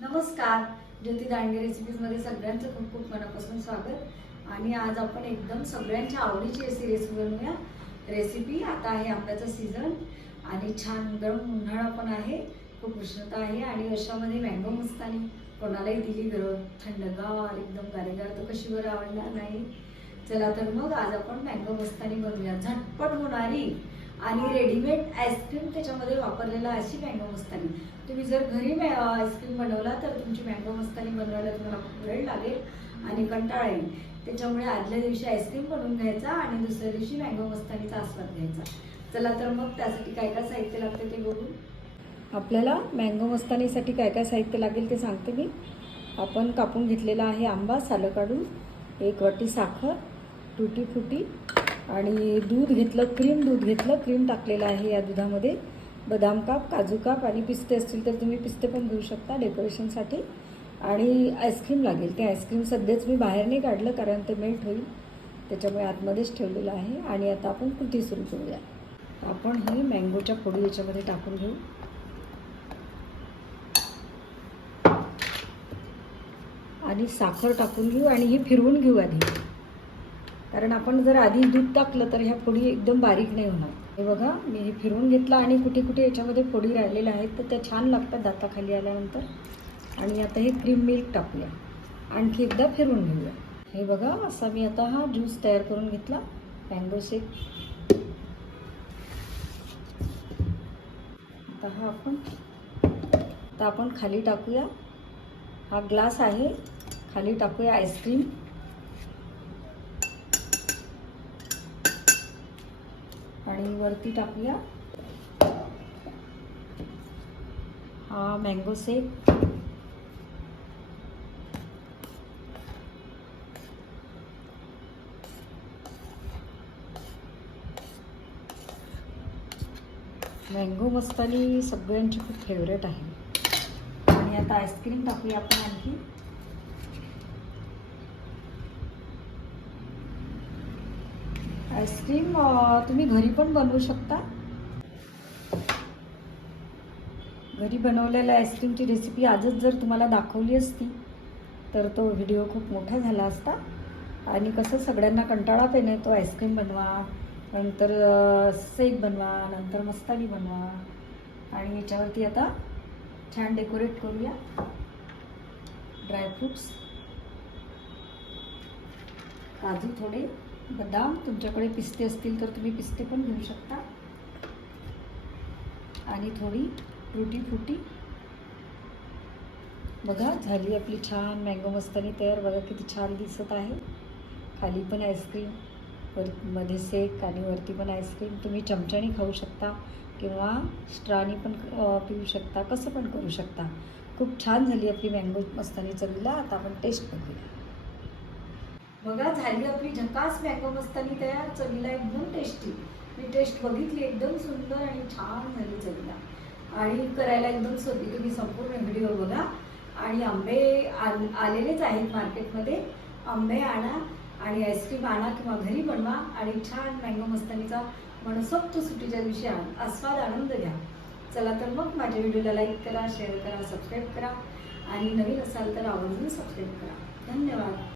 नमस्कार. ज्योती दांडगे रेसिपीजमध्ये सगळ्यांचं खूप खूप मनापासून स्वागत. आणि आज आपण एकदम सगळ्यांच्या आवडीची अशी रेसिपी बनवूया. रेसिपी आता आहे आंब्याचा सीझन आणि छान गरम उन्हाळा पण आहे, खूप उष्णता आहे आणि अशामध्ये मँगो मस्तानी कोणालाही दिली गरम थंडगार एकदम गारेगार तर कशी बरं आवडणार नाही. चला तर मग आज आपण मँगो मस्तानी बनवूया. झटपट होणारी आणि रेडीमेड आईस्क्रीम त्याच्यामध्ये वापरलेला अशी मँगो मस्तानी. तुम्ही जर घरी आईस्क्रीम बनवला तर तुमची मँगो मस्तानी बनवायला तुम्हाला खूप वेळ लागेल आणि कंटाळा येईल. त्याच्यामुळे आदल्या दिवशी आईस्क्रीम बनवून घ्यायचा आणि दुसऱ्या दिवशी मँगो मस्तानीचा आस्वाद घ्यायचा. चला तर मग त्यासाठी काय काय साहित्य लागते ते बघू. आपल्याला मँगो मस्तानीसाठी काय काय साहित्य लागेल ते सांगते मी. आपण कापून घेतलेला आहे आंबा सालं काढून, 1 वाटी साखर, टुटी फुटी आणि दूध घेतलं, दूध घेतलं, क्रीम टाकलेलं आहे या दुधामध्ये. बदाम काप, काजू काप आणि पिस्ते असतील तर तुम्ही पिस्ते पण घेऊ शकता डेकोरेशनसाठी. आणि आईस्क्रीम लागेल. ते आईस्क्रीम सध्याच मी बाहेर नाही काढलं कारण ते मेल्ट होईल, त्याच्यामुळे आतमध्येच ठेवलेलं आहे. आणि आता आपण कृती सुरू करूया. आपण ही मँगोच्या फोडी याच्यामध्ये टाकून घेऊ. आणि साखर टाकून घेऊ आणि ही फिरवून घेऊ आधी, कारण आपण जर आधी दूध टाकलं तर ह्या फोडी एकदम बारीक नाही होणार. हे बघा मी हे फिरवून घेतलं आणि कुठे कुठे याच्यामध्ये फोडी राहिलेल्या आहेत तर त्या छान लागतात दाताखाली आल्यानंतर. आणि आता हे क्रीम मिल्क टाकूया, आणखी एकदा फिरवून घेऊया. हे बघा असा मी आता हा ज्यूस तयार करून घेतला, मँगो शेक. आता आपण खाली टाकूया. हा ग्लास आहे, खाली टाकूया आईस्क्रीम. आणि वरती टाकूया हा मँगो शेक. मँगो मस्तानी सगळ्यांची खूप फेवरेट आहे. आणि आता आईस्क्रीम टाकूया आपण आणखी. आईस्क्रीम तुम्ही घरी पण बनवू शकता. घरी बनवलेल्या आईस्क्रीमची रेसिपी आजच जर तुम्हाला दाखवली असती तर तो व्हिडिओ खूप मोठा झाला असता. आणि कसं सगळ्यांना कंटाळा पण येतो, आईस्क्रीम बनवा, नंतर शेक बनवा, नंतर मस्तानी बनवा. आणि याच्यावरती आता छान डेकोरेट करूया. ड्रायफ्रूट्स, काजू थोडे, बदाम, तुमच्याकडे पिस्ते असतील तर तुम्ही पिस्ते पण घेऊ शकता. आणि थोडी टुटी फुटी. बघा झाली आपली छान मँगो मस्तानी तयार. बघा किती छान दिसत आहे. खाली पण आईस्क्रीम, मध्ये शेक आणि वरती पण आईस्क्रीम. तुम्ही चमच्याने खाऊ शकता किंवा स्ट्रानी पण पिऊ शकता, कसं पण करू शकता. खूप छान झाली आपली मँगो मस्तानी चवीला. आता आपण टेस्ट बघूया. बघा झाली आपली झकास मँगो मस्तानी तयार, चवीला एकदम टेस्टी. मी टेस्ट बघितली, एकदम सुंदर आणि छान झाली चवीला आणि करायला एकदम सोपी. तुम्ही संपूर्ण व्हिडिओ बघा. आणि आंबे आलेलेच आहेत मार्केटमध्ये. आंबे आणा आणि आईस्क्रीम आणा किंवा घरी बनवा आणि छान मँगो मस्तानीचा मनसोक्त सुट्टीच्या दिवशी आस्वाद आनंद घ्या. चला तर मग माझ्या व्हिडिओला लाईक करा, शेअर करा, सबस्क्राईब करा आणि नवीन असाल तर आवर्जून सबस्क्राईब करा. धन्यवाद.